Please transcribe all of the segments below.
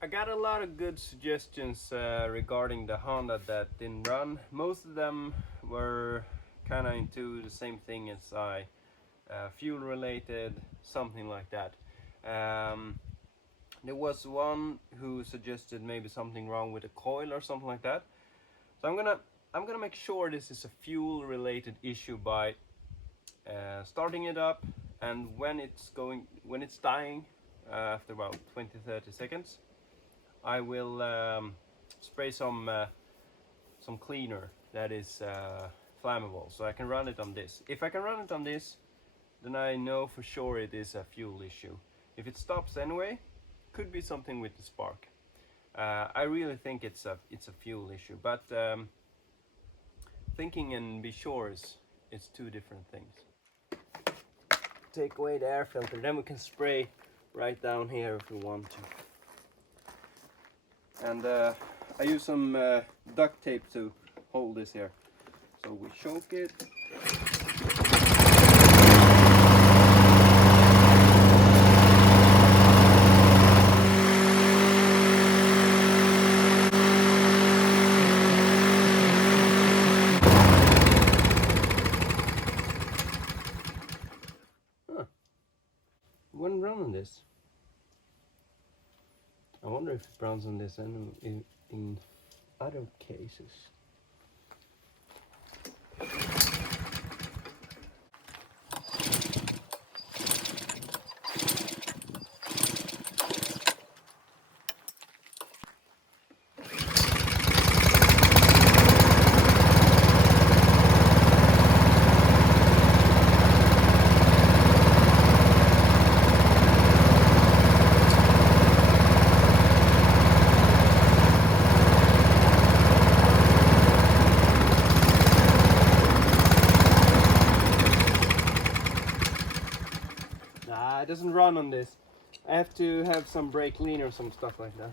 I got a lot of good suggestions regarding the Honda that didn't run. Most of them were kind of into the same thing as I, fuel related, something like that. There was one who suggested maybe something wrong with the coil or something like that. So I'm gonna make sure this is a fuel related issue by starting it up, and when it's dying after about 20-30 seconds, I will spray some cleaner that is flammable, so I can run it on this. If I can run it on this, then I know for sure it is a fuel issue. If it stops anyway, could be something with the spark. I really think it's a fuel issue, but thinking and be sure is two different things. Take away the air filter, then we can spray right down here if we want to. And I use some duct tape to hold this here. So we choke it. Wouldn't run on this. I wonder if it runs on this in other cases. Nah, it doesn't run on this. I have to have some brake cleaner or some stuff like that.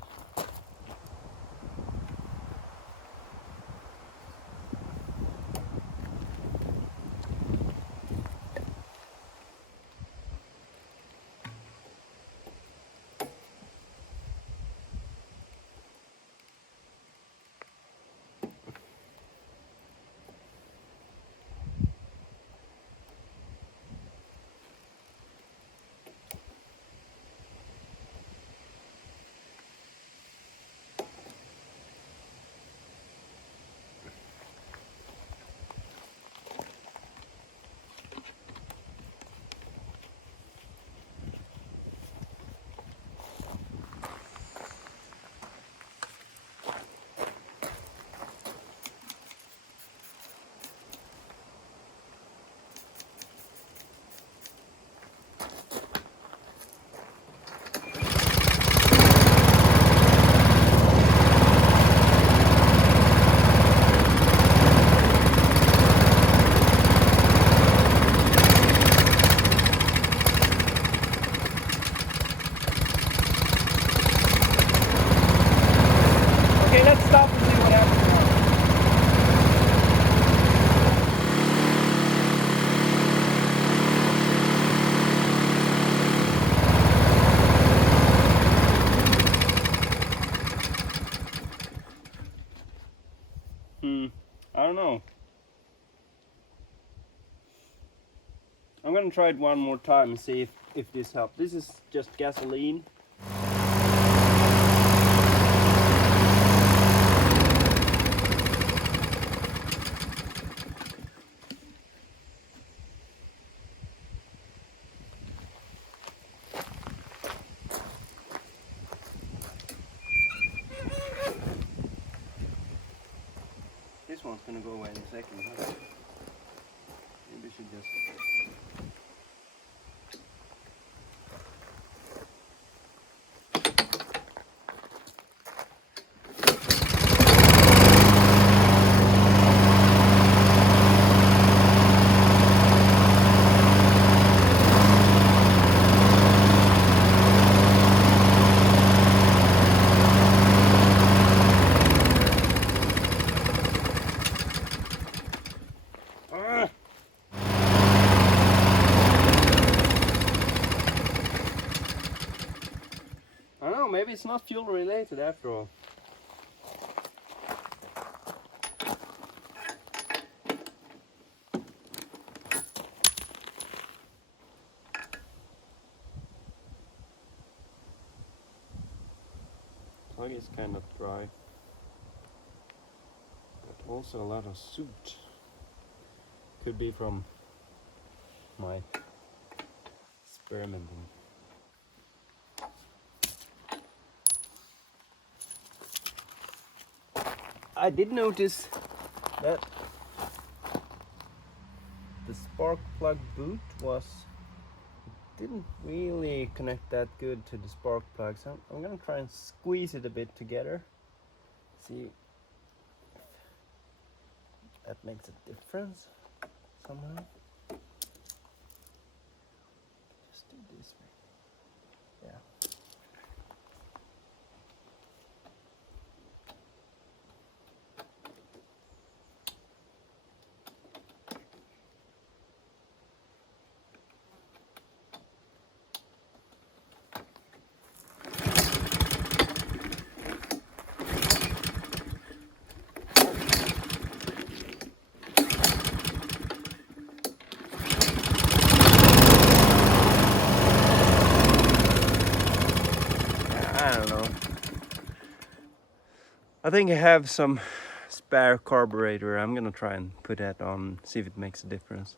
Let's stop and see what happens. I don't know. I'm gonna try it one more time and see if this helps. This is just gasoline. This one's gonna go away in a second. Huh? Maybe we should just... it's not fuel related after all. Plug is kind of dry, but also a lot of soot. Could be from my experimenting. I did notice that the spark plug boot didn't really connect that good to the spark plug, so I'm gonna try and squeeze it a bit together, see if that makes a difference somehow. Just do this way. Yeah. I don't know. I think I have some spare carburetor. I'm gonna try and put that on, see if it makes a difference.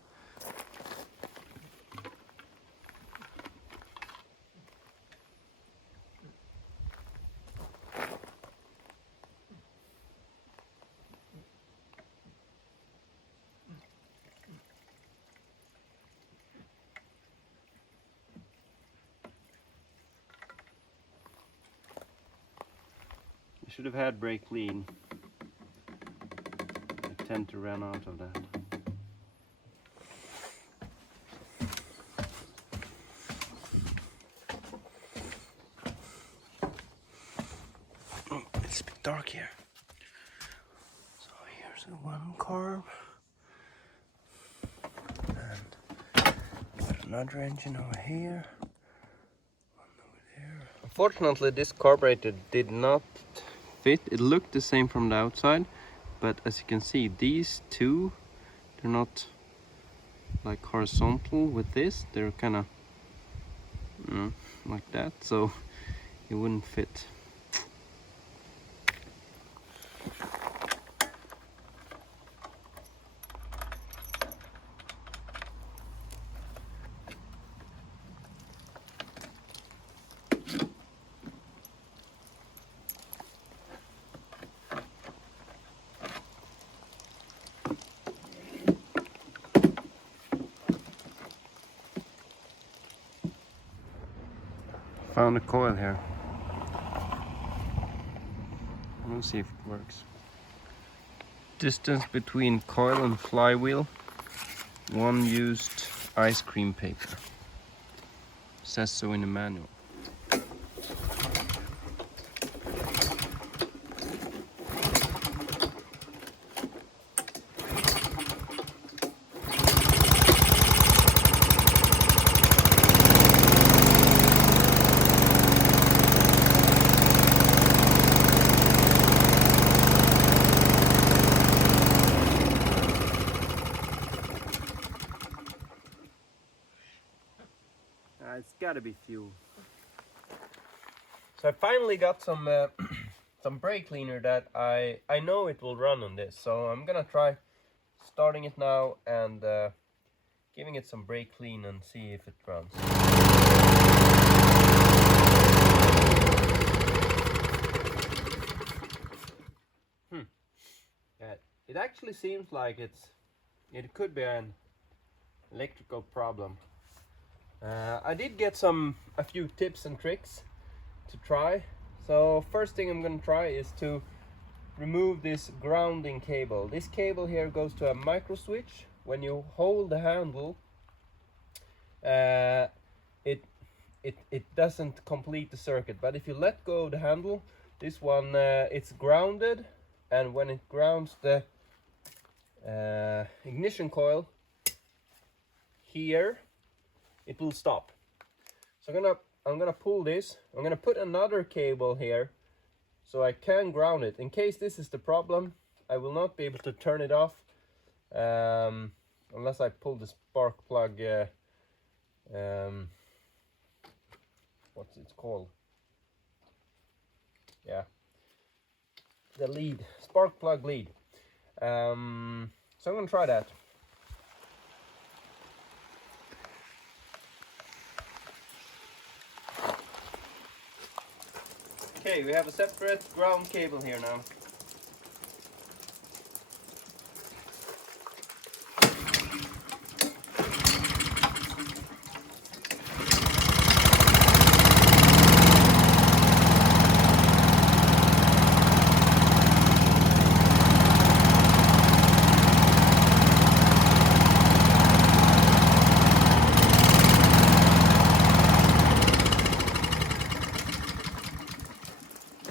I should have had brake lean. I tend to run out of that. Oh, it's a bit dark here. So here's the one carb. And got another engine over here. One over there. Unfortunately, this carburetor did not fit. It looked the same from the outside, but as you can see, these two, they're not like horizontal with this. They're kind of like that, so it wouldn't fit. Found a coil here. We'll see if it works. Distance between coil and flywheel, one used ice cream paper. Says so in the manual. It's gotta be fuel. So I finally got some some brake cleaner that I know it will run on this. So I'm gonna try starting it now and giving it some brake clean and see if it runs. Yeah, it actually seems like it could be an electrical problem. I did get a few tips and tricks to try. So first thing I'm gonna try is to remove this grounding cable. This cable here goes to a micro switch. When you hold the handle, it doesn't complete the circuit, but if you let go of the handle, this one it's grounded, and when it grounds the ignition coil here, it will stop. So I'm gonna pull this. I'm gonna put another cable here so I can ground it. In case this is the problem, I will not be able to turn it off unless I pull the spark plug, what's it called? Yeah, the lead, spark plug lead. So I'm gonna try that. Okay, we have a separate ground cable here now.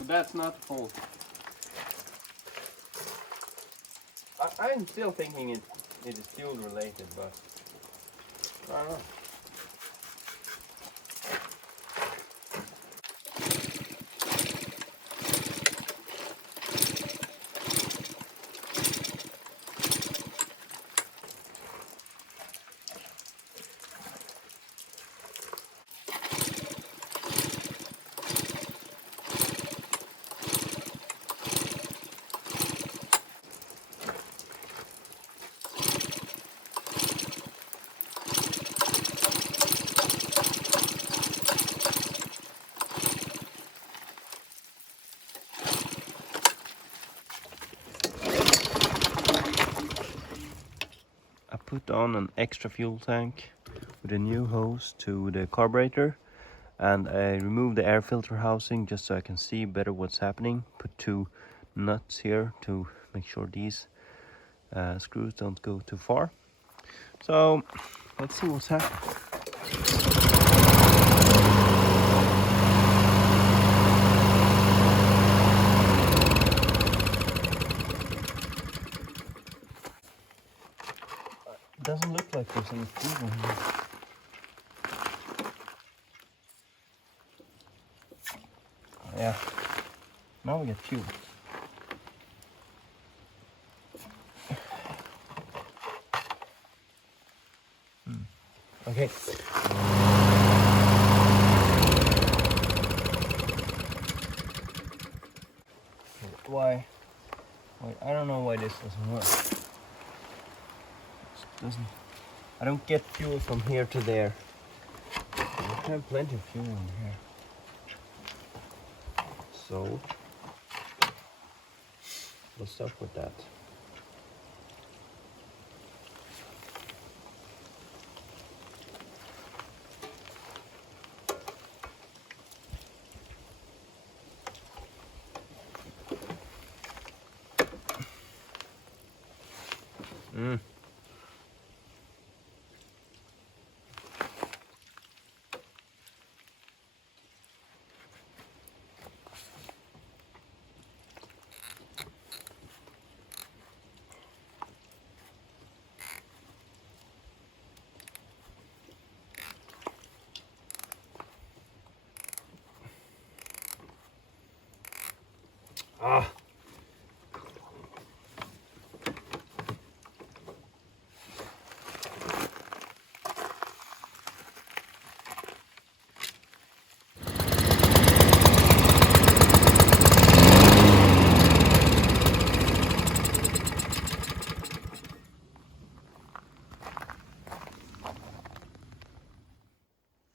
That's not the fault. I'm still thinking it is fuel related, but I don't know. I put on an extra fuel tank with a new hose to the carburetor, and I removed the air filter housing just so I can see better what's happening. Put 2 nuts here to make sure these screws don't go too far. So let's see what's happening. It doesn't look like there's any fuel in here. Yeah, now we get fuel. Okay. Why? Wait, I don't know why this doesn't work. It doesn't. I don't get fuel from here to there. I have plenty of fuel in here. So what's up with that? Ah.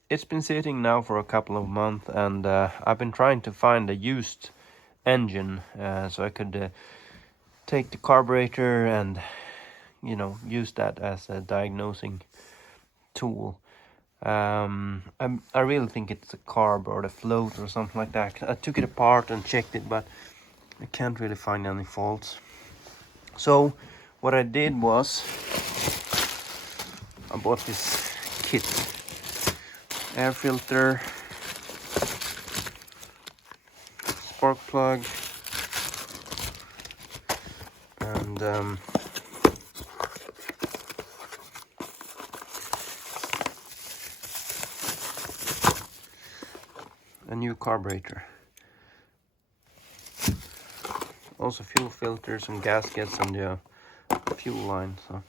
It's been sitting now for a couple of months, and I've been trying to find a used engine so I could take the carburetor and, you know, use that as a diagnosing tool. I really think it's the carb or the float or something like that. I took it apart and checked it, but I can't really find any faults. So what I did was I bought this kit. Air filter, spark plug, and a new carburetor. Also fuel filters, some gaskets, and the fuel line. So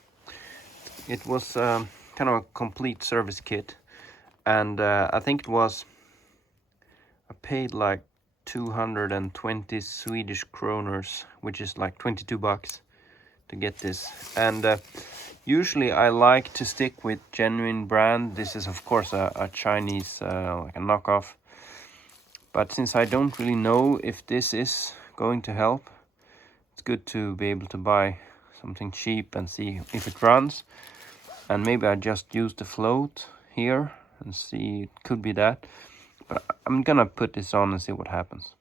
it was kind of a complete service kit, and I think it was, I paid like 220 Swedish kroners, which is like 22 bucks to get this. And usually I like to stick with genuine brand. This is of course a Chinese like a knockoff, but since I don't really know if this is going to help, it's good to be able to buy something cheap and see if it runs. And maybe I just use the float here and see, it could be that. But I'm gonna put this on and see what happens.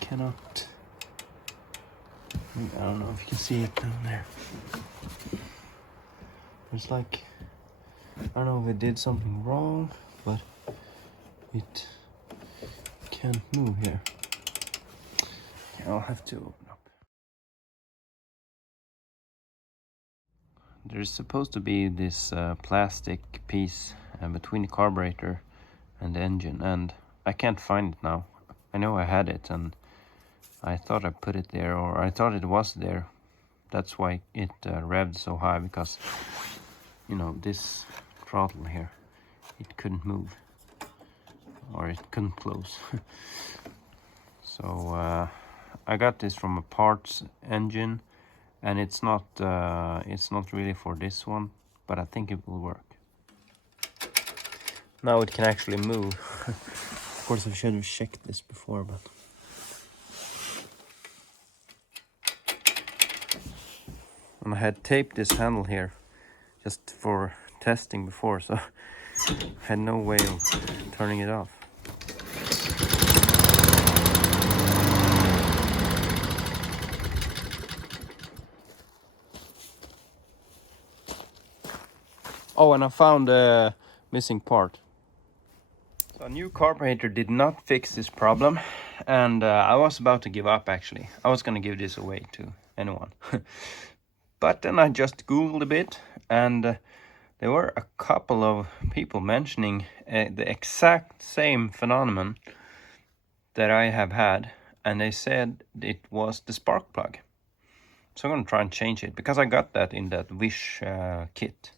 Cannot. I don't know if you can see it down there. It's like, I don't know if it did something wrong, but it can't move here. I'll have to open up. There's supposed to be this plastic piece between the carburetor and the engine, and I can't find it now. I know I had it, and I thought I put it there, or I thought it was there That's why it revved so high, because you know, this throttle here, it couldn't move, or it couldn't close. So I got this from a parts engine, and it's not really for this one, but I think it will work. Now it can actually move. Of course I should have checked this before, but and I had taped this handle here just for testing before, so I had no way of turning it off. Oh, and I found a missing part. So a new carburetor did not fix this problem, and I was about to give up actually. I was gonna give this away to anyone. But then I just Googled a bit, and there were a couple of people mentioning the exact same phenomenon that I have had, and they said it was the spark plug. So I'm gonna try and change it, because I got that in that Wish kit.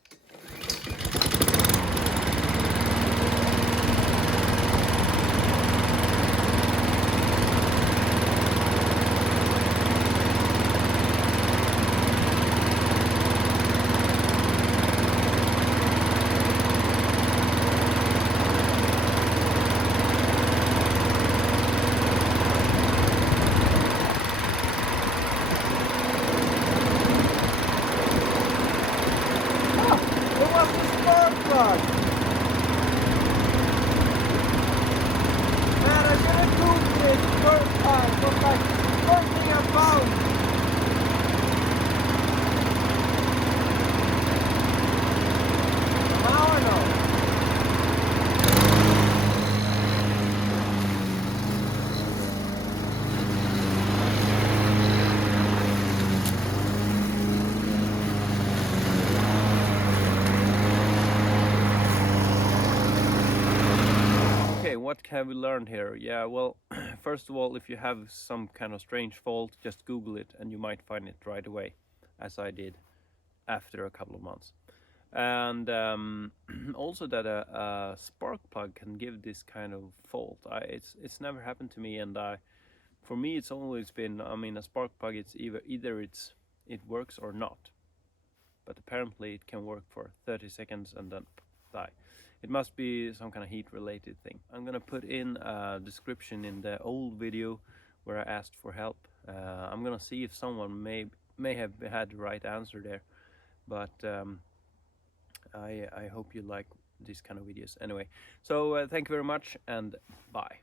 What have we learned here? Yeah, well, first of all, if you have some kind of strange fault, just Google it and you might find it right away, as I did after a couple of months. And also that a spark plug can give this kind of fault. It's never happened to me, and for me it's always been, I mean, a spark plug, it's either it works or not. But apparently it can work for 30 seconds and then die. It must be some kind of heat related thing. I'm gonna put in a description in the old video where I asked for help. I'm gonna see if someone may have had the right answer there, but I hope you like these kind of videos anyway. So thank you very much, and bye.